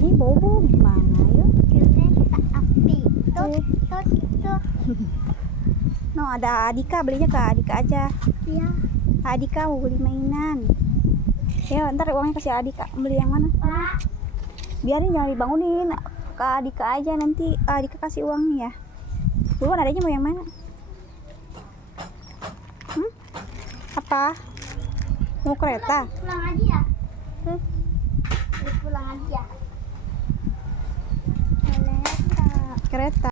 Ih, bobo gimana ya? Kereta api. Tuh. No, ada Adika, belinya ke Adika aja. Iya. Adika mau beli mainan. Ya, ntar uangnya kasih Adika. Beli yang mana? Biarin, jangan dibangunin. Ke Adika aja, nanti Adika kasih uangnya ya. Buruan, adanya mau yang mana? Apa? Mau kereta? Pulang aja ya. Pulang aja. Kereta. Kereta.